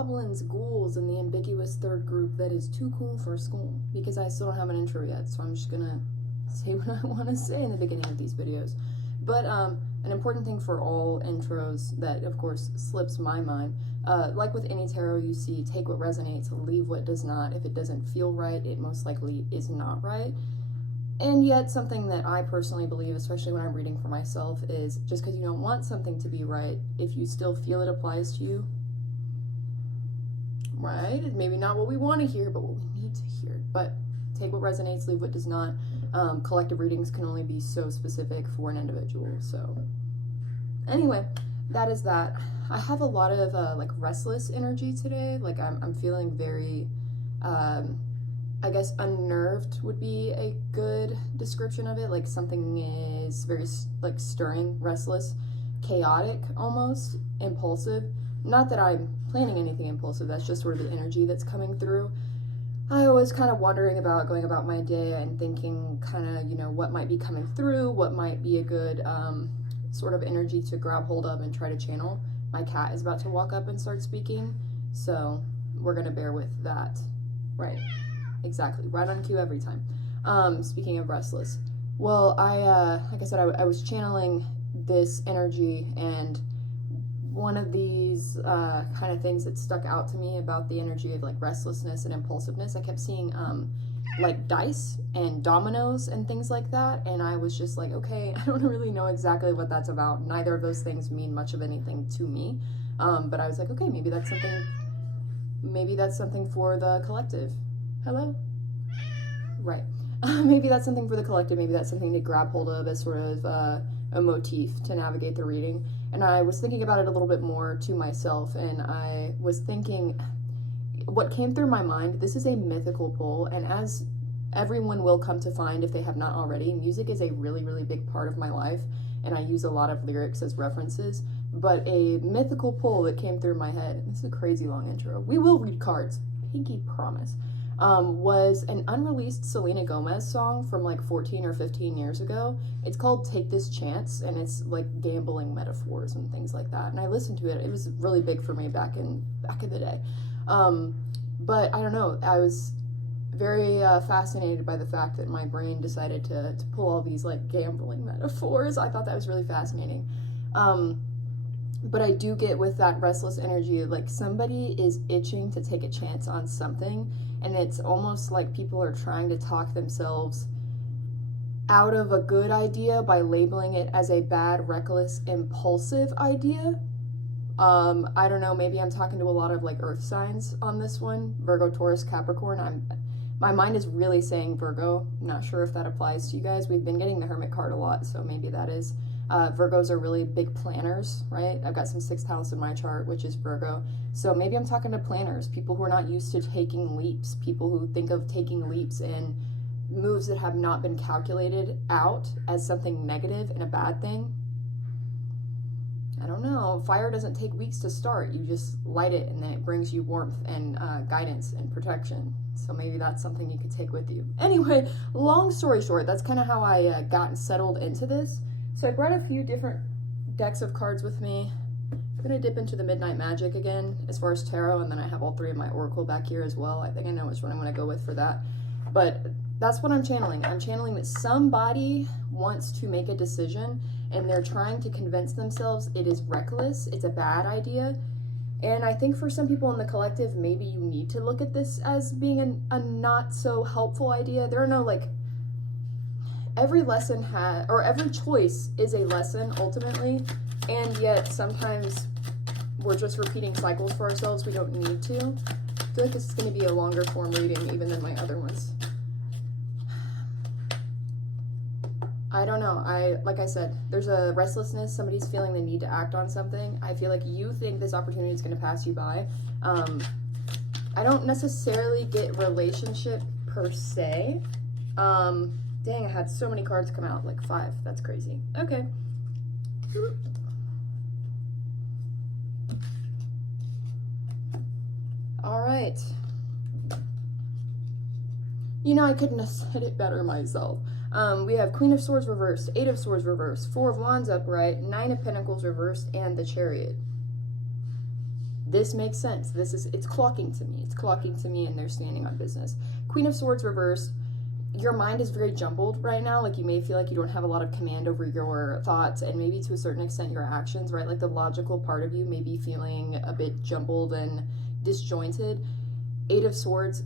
goblins, ghouls, and the ambiguous third group that is too cool for school, because I still don't have an intro yet, so I'm just gonna say what I want to say in the beginning of these videos. But an important thing for all intros that, of course, slips my mind, like with any tarot you see, take what resonates, leave what does not. If it doesn't feel right, it most likely is not right. And yet, something that I personally believe, especially when I'm reading for myself, is just because you don't want something to be right, if you still feel it applies to you, right? It's maybe not what we want to hear, but what we need to hear. But take what resonates, leave what does not. Collective readings can only be so specific for an individual. So anyway, that is that. I have a lot of like restless energy today. Like I'm feeling very, I guess unnerved would be a good description of it. Like something is very like stirring, restless, chaotic, almost impulsive. Not that I'm planning anything impulsive, that's just sort of the energy that's coming through. I was kind of wondering about going about my day and thinking kind of, you know, what might be coming through, what might be a good sort of energy to grab hold of and try to channel. My cat is about to walk up and start speaking, so we're gonna bear with that. Right, exactly, right on cue every time. Speaking of restless, well, like I said, I was channeling this energy, and one of these kind of things that stuck out to me about the energy of like restlessness and impulsiveness, I kept seeing like dice and dominoes and things like that, and I was just like, okay, I don't really know exactly what that's about. Neither of those things mean much of anything to me, but I was like, okay, maybe that's something for the collective. Hello? Right. Maybe that's something for the collective. Maybe that's something to grab hold of as sort of a motif to navigate the reading. And I was thinking about it a little bit more to myself, and I was thinking, what came through my mind, this is a mythical pull, and as everyone will come to find if they have not already, music is a really, really big part of my life, and I use a lot of lyrics as references, but a mythical pull that came through my head, this is a crazy long intro, we will read cards, pinky promise, was an unreleased Selena Gomez song from like 14 or 15 years ago. It's called Take This Chance, and it's like gambling metaphors and things like that. And I listened to it. It was really big for me back in the day. But I don't know, I was very fascinated by the fact that my brain decided to pull all these like gambling metaphors. I thought that was really fascinating. But I do get with that restless energy, like somebody is itching to take a chance on something, and it's almost like people are trying to talk themselves out of a good idea by labeling it as a bad, reckless, impulsive idea. I don't know, maybe I'm talking to a lot of like earth signs on this one, Virgo, Taurus, Capricorn. My mind is really saying Virgo. I'm not sure if that applies to you guys. We've been getting the Hermit card a lot, so maybe that is. Virgos are really big planners, right? I've got some 6th house in my chart, which is Virgo. So maybe I'm talking to planners, people who are not used to taking leaps, people who think of taking leaps and moves that have not been calculated out as something negative and a bad thing. I don't know. Fire doesn't take weeks to start. You just light it, and then it brings you warmth and guidance and protection. So maybe that's something you could take with you. Anyway, long story short, that's kind of how I got settled into this. So I brought a few different decks of cards with me. I'm going to dip into the Midnight Magic again as far as tarot, and then I have all 3 of my Oracle back here as well. I think I know which one I'm going to go with for that. But that's what I'm channeling. I'm channeling that somebody wants to make a decision, and they're trying to convince themselves it is reckless, it's a bad idea. And I think for some people in the collective, maybe you need to look at this as being a not so helpful idea. There are no like, every lesson or every choice is a lesson ultimately, and yet sometimes we're just repeating cycles for ourselves. We don't need to. I feel like this is going to be a longer form reading even than my other ones. I don't know. Like I said, there's a restlessness. Somebody's feeling the need to act on something. I feel like you think this opportunity is going to pass you by. I don't necessarily get relationship per se. Dang, I had so many cards come out, like 5. That's crazy. Okay. All right. You know, I couldn't have said it better myself. We have Queen of Swords reversed, 8 of Swords reversed, 4 of Wands upright, 9 of Pentacles reversed, and the Chariot. This makes sense. It's clocking to me. It's clocking to me, and they're standing on business. Queen of Swords reversed. Your mind is very jumbled right now. Like, you may feel like you don't have a lot of command over your thoughts and maybe to a certain extent your actions, right? Like, the logical part of you may be feeling a bit jumbled and disjointed. Eight of Swords,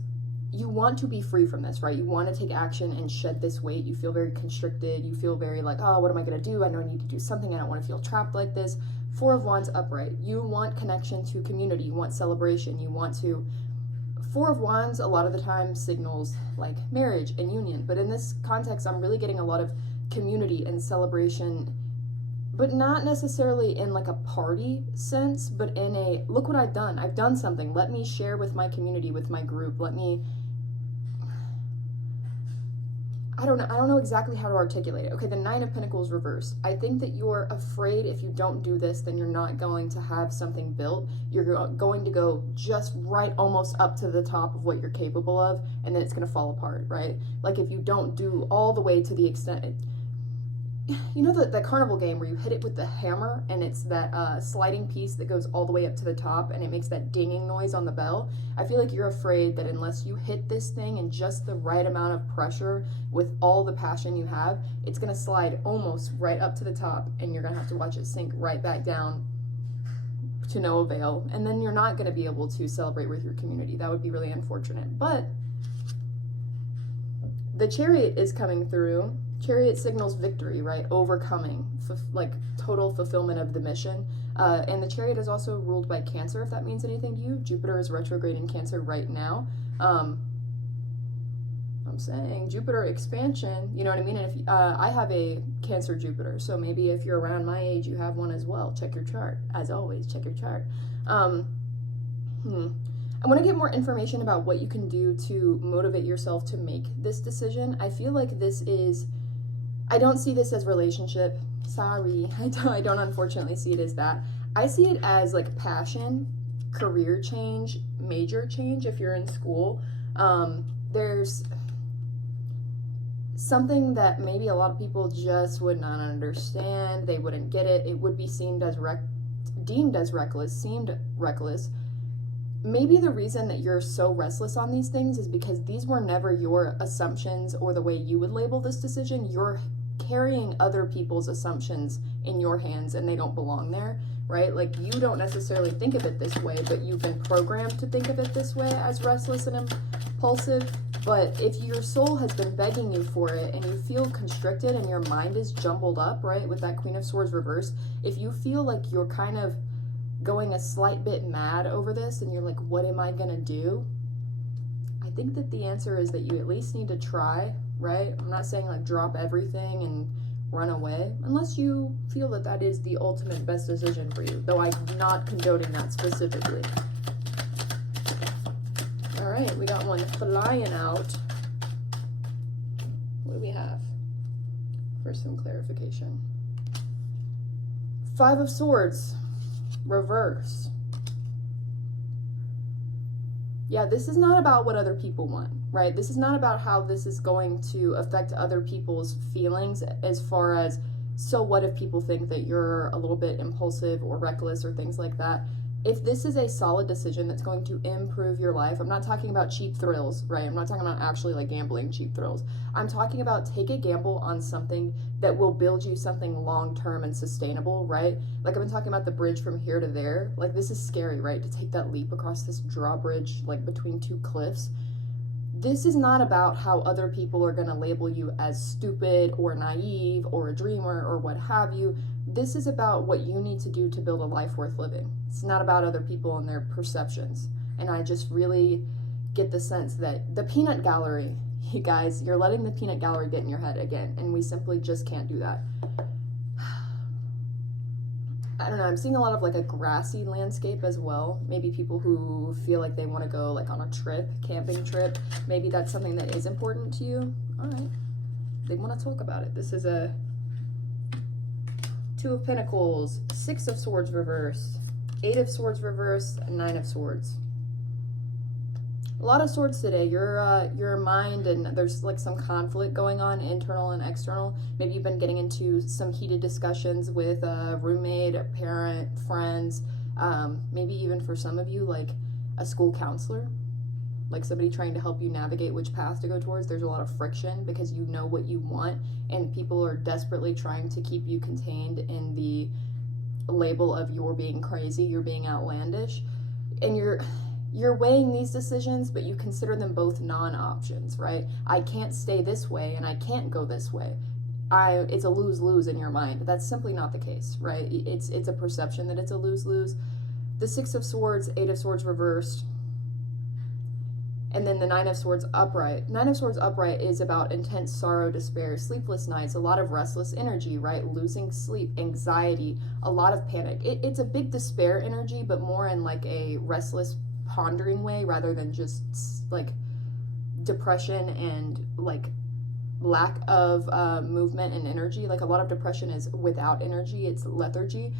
you want to be free from this, right? You want to take action and shed this weight. You feel very constricted. You feel very like, oh, what am I going to do? I know I need to do something. I don't want to feel trapped like this. Four of Wands upright. You want connection to community. You want celebration. You want to... Four of Wands a lot of the time signals like marriage and union. But in this context, I'm really getting a lot of community and celebration, but not necessarily in like a party sense, but in a, look what I've done. I've done something. Let me share with my community, with my group. Let me... I don't know exactly how to articulate it. Okay, the Nine of Pentacles reversed. I think that you're afraid if you don't do this, then you're not going to have something built. You're going to go just right almost up to the top of what you're capable of, and then it's going to fall apart, right? Like, if you don't do all the way to the extent... You know the carnival game where you hit it with the hammer and it's that sliding piece that goes all the way up to the top and it makes that dinging noise on the bell? I feel like you're afraid that unless you hit this thing in just the right amount of pressure with all the passion you have, it's going to slide almost right up to the top and you're going to have to watch it sink right back down to no avail. And then you're not going to be able to celebrate with your community. That would be really unfortunate. But the Chariot is coming through. Chariot signals victory, right? Overcoming, like total fulfillment of the mission. And the Chariot is also ruled by Cancer, if that means anything to you. Jupiter is retrograde in Cancer right now. I'm saying Jupiter expansion, you know what I mean? And if I have a Cancer Jupiter, so maybe if you're around my age, you have one as well. Check your chart. As always, check your chart. I want to get more information about what you can do to motivate yourself to make this decision. I feel like this is... I don't see this as relationship. Sorry, I don't unfortunately see it as that. I see it as like passion, career change, major change if you're in school. There's something that maybe a lot of people just would not understand. They wouldn't get it. It would be deemed as reckless. Maybe the reason that you're so restless on these things is because these were never your assumptions or the way you would label this decision. You're carrying other people's assumptions in your hands and they don't belong there, right? Like, you don't necessarily think of it this way, but you've been programmed to think of it this way as restless and impulsive. But if your soul has been begging you for it and you feel constricted and your mind is jumbled up, right, with that Queen of Swords reversed, if you feel like you're kind of going a slight bit mad over this and you're like, what am I gonna do? I think that the answer is that you at least need to try, right? I'm not saying like drop everything and run away, unless you feel that that is the ultimate best decision for you, though I'm not condoning that specifically. All right, we got one flying out. What do we have for some clarification? Five of Swords. Reverse. Yeah, this is not about what other people want, right? This is not about how this is going to affect other people's feelings as far as, so what if people think that you're a little bit impulsive or reckless or things like that. If this is a solid decision that's going to improve your life, I'm not talking about cheap thrills, right? I'm not talking about actually like gambling cheap thrills. I'm talking about take a gamble on something that will build you something long-term and sustainable, right? Like, I've been talking about the bridge from here to there. Like, this is scary, right? To take that leap across this drawbridge, like between two cliffs. This is not about how other people are going to label you as stupid or naive or a dreamer or what have you. This is about what you need to do to build a life worth living. It's not about other people and their perceptions. And I just really get the sense that the peanut gallery, you guys, you're letting the peanut gallery get in your head again. And we simply just can't do that. I don't know, I'm seeing a lot of like a grassy landscape as well. Maybe people who feel like they want to go like on a trip, camping trip. Maybe that's something that is important to you. All right, they want to talk about it. This is a Two of Pentacles, Six of Swords reversed, Eight of Swords reversed, and Nine of Swords. A lot of swords today. Your mind, and there's like some conflict going on, internal and external. Maybe you've been getting into some heated discussions with a roommate, a parent, friends, Maybe even for some of you, like a school counselor, like somebody trying to help you navigate which path to go towards. There's a lot of friction because you know what you want, and people are desperately trying to keep you contained in the label of you're being crazy, you're being outlandish, and you're weighing these decisions, but you consider them both non-options, right? I can't stay this way and I can't go this way. It's a lose-lose in your mind. That's simply not the case, right? It's a perception that it's a lose-lose. The Six of Swords, Eight of Swords reversed, and then the Nine of Swords upright. Nine of Swords upright is about intense sorrow, despair, sleepless nights, a lot of restless energy, right? Losing sleep, anxiety, a lot of panic. It's a big despair energy, but more in like a restless, pondering way rather than just like depression and like lack of movement and energy. Like a lot of depression is without energy, it's lethargy.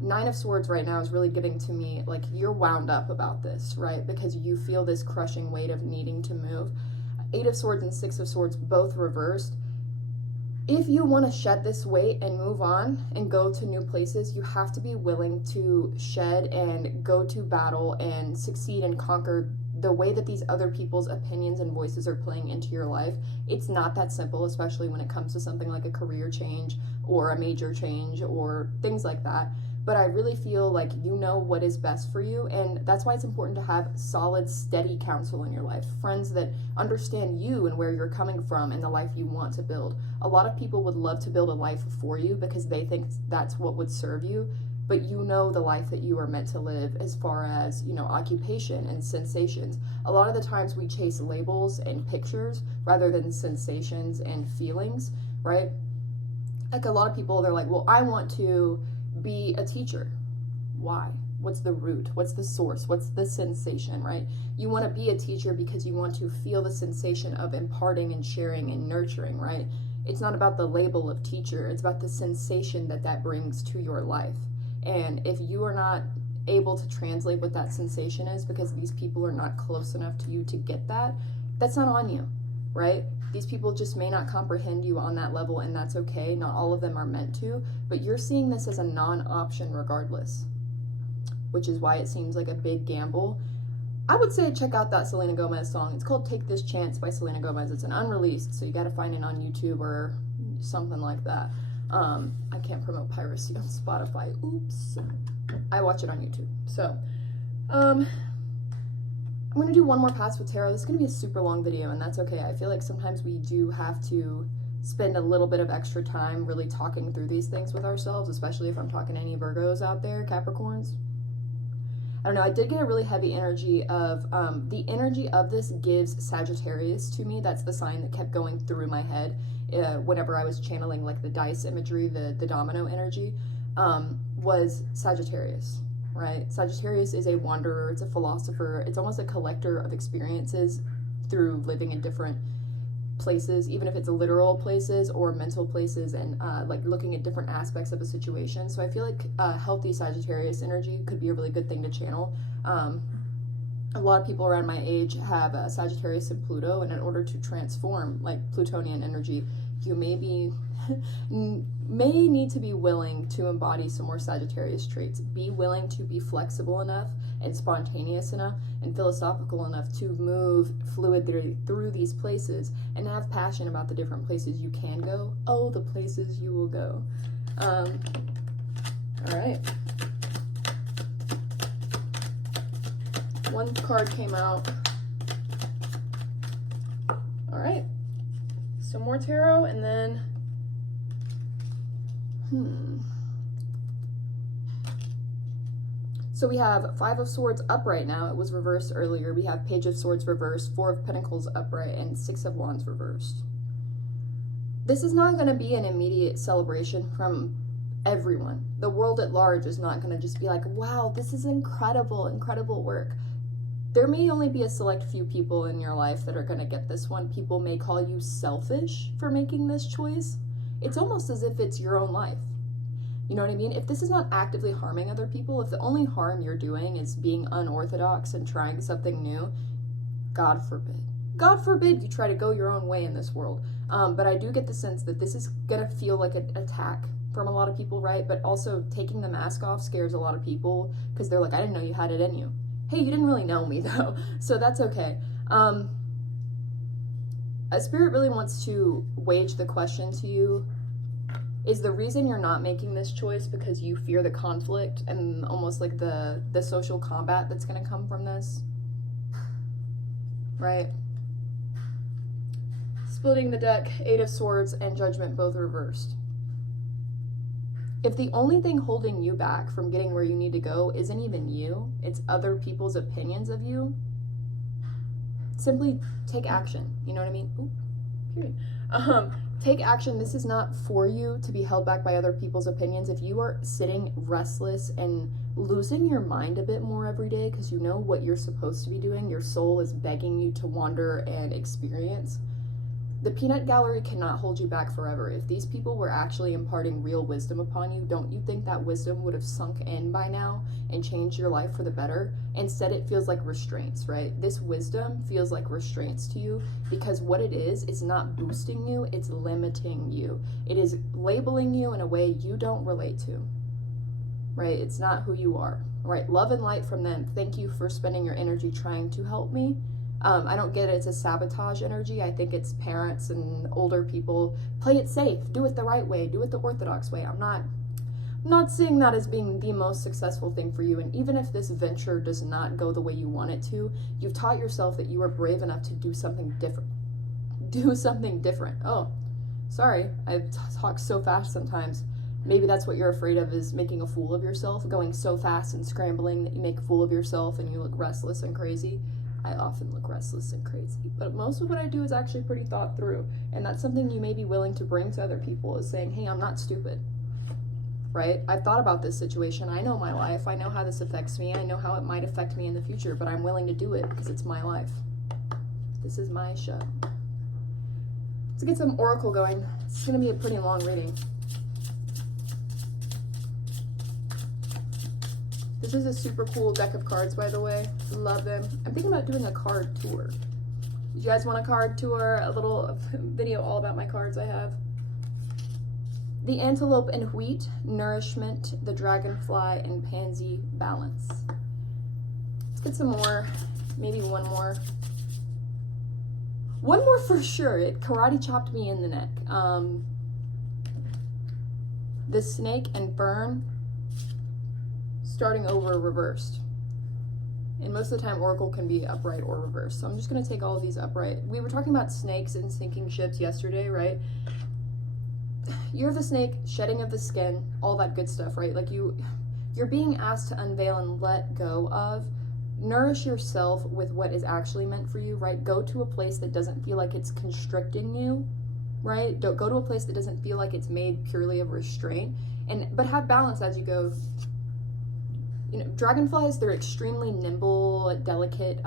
Nine of Swords right now is really giving to me like you're wound up about this, right? Because you feel this crushing weight of needing to move. Eight of Swords and Six of Swords both reversed. If you want to shed this weight and move on and go to new places, you have to be willing to shed and go to battle and succeed and conquer the way that these other people's opinions and voices are playing into your life. It's not that simple, especially when it comes to something like a career change or a major change or things like that. But I really feel like you know what is best for you, and that's why it's important to have solid, steady counsel in your life. Friends that understand you and where you're coming from and the life you want to build. A lot of people would love to build a life for you because they think that's what would serve you, but you know the life that you are meant to live as far as, you know, occupation and sensations. A lot of the times we chase labels and pictures rather than sensations and feelings, right? Like a lot of people, they're like, well, I want to be a teacher. Why? What's the root? What's the source? What's the sensation, right? You want to be a teacher because you want to feel the sensation of imparting and sharing and nurturing, right? It's not about the label of teacher. It's about the sensation that that brings to your life. And if you are not able to translate what that sensation is because these people are not close enough to you to get that, that's not on you, right? These people just may not comprehend you on that level, and that's okay. Not all of them are meant to, but you're seeing this as a non-option regardless, which is why it seems like a big gamble. I would say check out that Selena Gomez song. It's called Take This Chance by Selena Gomez. It's an unreleased, so you got to find it on YouTube or something like that. I can't promote piracy on Spotify. Oops. I watch it on YouTube. So, I'm going to do one more pass with tarot. This is going to be a super long video, and that's okay. I feel like sometimes we do have to spend a little bit of extra time really talking through these things with ourselves, especially if I'm talking to any Virgos out there, Capricorns. I don't know, I did get a really heavy energy of, the energy of this gives Sagittarius to me. That's the sign that kept going through my head whenever I was channeling like the dice imagery, the domino energy, was Sagittarius. Right? Sagittarius is a wanderer, it's a philosopher, it's almost a collector of experiences through living in different places, even if it's literal places or mental places, and like looking at different aspects of a situation. So I feel like healthy Sagittarius energy could be a really good thing to channel. A lot of people around my age have Sagittarius and Pluto, and in order to transform like Plutonian energy, you may need to be willing to embody some more Sagittarius traits. Be willing to be flexible enough and spontaneous enough and philosophical enough to move fluidly through these places and have passion about the different places you can go. Oh, the places you will go. All right. One card came out. All right. Some more tarot, and then so we have Five of Swords upright now. It was reversed earlier. We have Page of Swords reversed, Four of Pentacles upright, and Six of Wands reversed. This is not going to be an immediate celebration from everyone. The world at large is not going to just be like, wow, this is incredible, incredible work. There may only be a select few people in your life that are going to get this one. People may call you selfish for making this choice. It's almost as if it's your own life. You know what I mean? If this is not actively harming other people, if the only harm you're doing is being unorthodox and trying something new, God forbid. God forbid you try to go your own way in this world. But I do get the sense that this is going to feel like an attack from a lot of people, right? But also taking the mask off scares a lot of people because they're like, I didn't know you had it in you. Hey, you didn't really know me though, so that's okay. A spirit really wants to wage the question to you, is the reason you're not making this choice because you fear the conflict and almost like the social combat that's going to come from this, right? Splitting the deck, Eight of Swords and Judgment both reversed. If the only thing holding you back from getting where you need to go isn't even you, it's other people's opinions of you, simply take action. You know what I mean? Ooh, okay. Take action. This is not for you to be held back by other people's opinions. If you are sitting restless and losing your mind a bit more every day because you know what you're supposed to be doing, your soul is begging you to wander and experience, the peanut gallery cannot hold you back forever. If these people were actually imparting real wisdom upon you, don't you think that wisdom would have sunk in by now and changed your life for the better? Instead, it feels like restraints, right? This wisdom feels like restraints to you because what it is, it's not boosting you, it's limiting you. It is labeling you in a way you don't relate to, right? It's not who you are, right? Love and light from them. Thank you for spending your energy trying to help me. I don't get it. It's a sabotage energy. I think it's parents and older people. Play it safe. Do it the right way. Do it the orthodox way. I'm not seeing that as being the most successful thing for you. And even if this venture does not go the way you want it to, you've taught yourself that you are brave enough to do something different. Do something different. Oh, sorry. I talk so fast sometimes. Maybe that's what you're afraid of, is making a fool of yourself, going so fast and scrambling that you make a fool of yourself and you look restless and crazy. I often look restless and crazy, but most of what I do is actually pretty thought through, and that's something you may be willing to bring to other people, is saying, hey, I'm not stupid, right? I've thought about this situation. I know my life. I know how this affects me. I know how it might affect me in the future, but I'm willing to do it because it's my life. This is my show. Let's get some oracle going. It's going to be a pretty long reading. This is a super cool deck of cards, by the way. Love them. I'm thinking about doing a card tour. Do you guys want a card tour? A little video all about my cards I have. The Antelope and Wheat, Nourishment, the Dragonfly, and Pansy, Balance. Let's get some more. Maybe one more. One more for sure. It karate chopped me in the neck. The Snake and Fern, starting over, reversed. And most of the time oracle can be upright or reversed, so I'm just going to take all of these upright. We were talking about snakes and sinking ships yesterday, right? You're the snake, shedding of the skin, all that good stuff, right? Like you're being asked to unveil and let go of. Nourish yourself with what is actually meant for you, right? Go to a place that doesn't feel like it's constricting you, right? Don't go to a place that doesn't feel like it's made purely of restraint, but have balance as you go. You know, dragonflies, they're extremely nimble, delicate,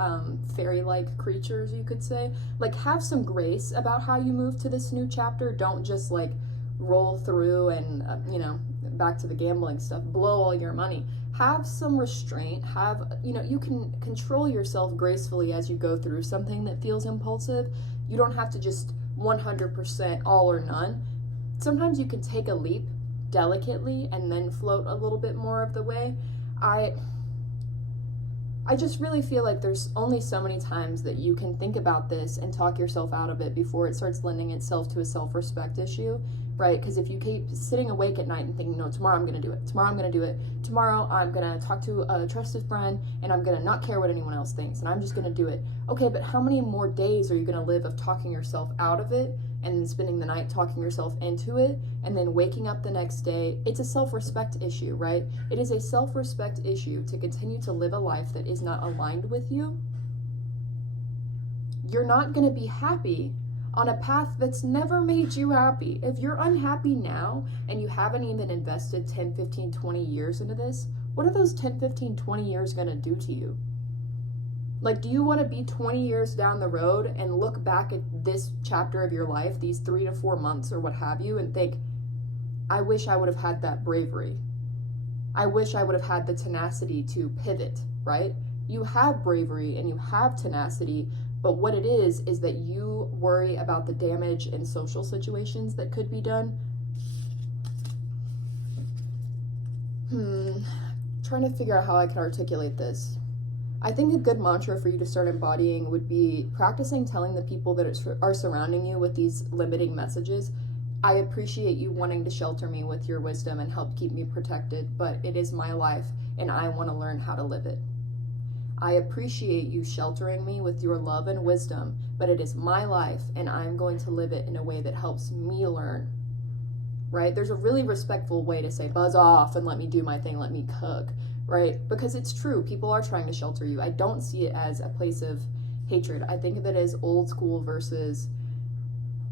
fairy-like creatures, you could say. Like, have some grace about how you move to this new chapter. Don't just, like, roll through and, back to the gambling stuff, blow all your money. Have some restraint. You can control yourself gracefully as you go through something that feels impulsive. You don't have to just 100% all or none. Sometimes you can take a leap delicately and then float a little bit more of the way. I just really feel like there's only so many times that you can think about this and talk yourself out of it before it starts lending itself to a self-respect issue, right? Because if you keep sitting awake at night and thinking, no, tomorrow I'm going to do it, tomorrow I'm going to do it, tomorrow I'm going to talk to a trusted friend and I'm going to not care what anyone else thinks and I'm just going to do it. Okay, but how many more days are you going to live of talking yourself out of it and then spending the night talking yourself into it and then waking up the next day? It's a self-respect issue, right? It is a self-respect issue to continue to live a life that is not aligned with you. You're not going to be happy on a path that's never made you happy. If you're unhappy now and you haven't even invested 10, 15, 20 years into this, what are those 10, 15, 20 years going to do to you? Like, do you want to be 20 years down the road and look back at this chapter of your life, these 3 to 4 months or what have you, and think, I wish I would have had that bravery. I wish I would have had the tenacity to pivot, right? You have bravery and you have tenacity, but what it is that you worry about the damage in social situations that could be done. Trying to figure out how I can articulate this. I think a good mantra for you to start embodying would be practicing telling the people that are surrounding you with these limiting messages, I appreciate you wanting to shelter me with your wisdom and help keep me protected, but it is my life and I want to learn how to live it. I appreciate you sheltering me with your love and wisdom, but it is my life and I'm going to live it in a way that helps me learn. Right? There's a really respectful way to say, buzz off and let me do my thing, let me cook, right? Because it's true, people are trying to shelter you. I don't see it as a place of hatred. I think of it as old school versus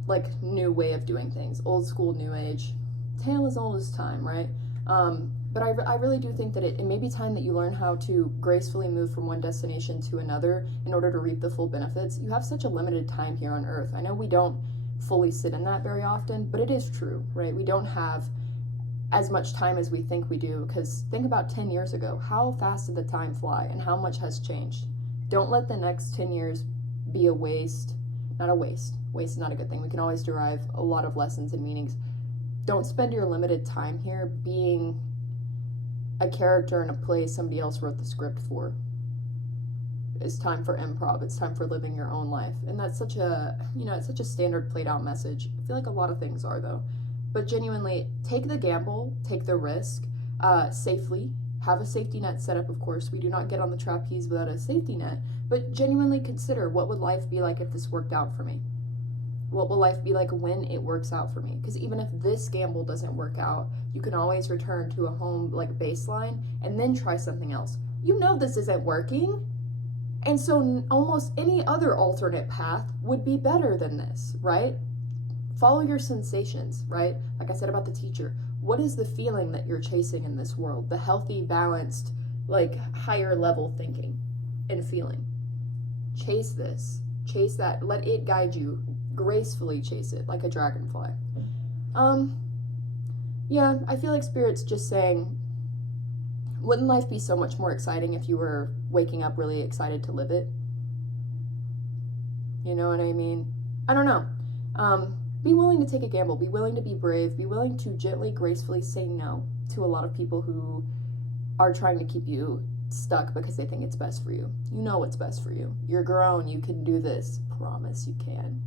like new way of doing things. Old school, new age, tale as old as time, right? But I really do think that it may be time that you learn how to gracefully move from one destination to another in order to reap the full benefits. You have such a limited time here on Earth. I know we don't fully sit in that very often, but it is true, right? We don't have as much time as we think we do, because think about 10 years ago. How fast did the time fly and how much has changed? Don't let the next 10 years be a waste. Not a waste. Waste is not a good thing. We can always derive a lot of lessons and meanings. Don't spend your limited time here being a character in a play somebody else wrote the script for. It's time for improv. It's time for living your own life. And that's such a, it's such a standard played out message. I feel like a lot of things are, though. But genuinely, take the gamble, take the risk safely. Have a safety net set up, of course. We do not get on the trapeze without a safety net. But genuinely consider, what would life be like if this worked out for me? What will life be like when it works out for me? Because even if this gamble doesn't work out, you can always return to a home like baseline and then try something else. You know this isn't working. And so almost any other alternate path would be better than this, right? Follow your sensations, right? Like I said about the teacher. What is the feeling that you're chasing in this world? The healthy, balanced, like higher level thinking and feeling. Chase this. Chase that. Let it guide you. Gracefully chase it like a dragonfly. Yeah, I feel like Spirit's just saying, wouldn't life be so much more exciting if you were waking up really excited to live it? You know what I mean? I don't know. Be willing to take a gamble. Be willing to be brave. Be willing to gently, gracefully say no to a lot of people who are trying to keep you stuck because they think it's best for you. You know what's best for you. You're grown. You can do this. Promise you can.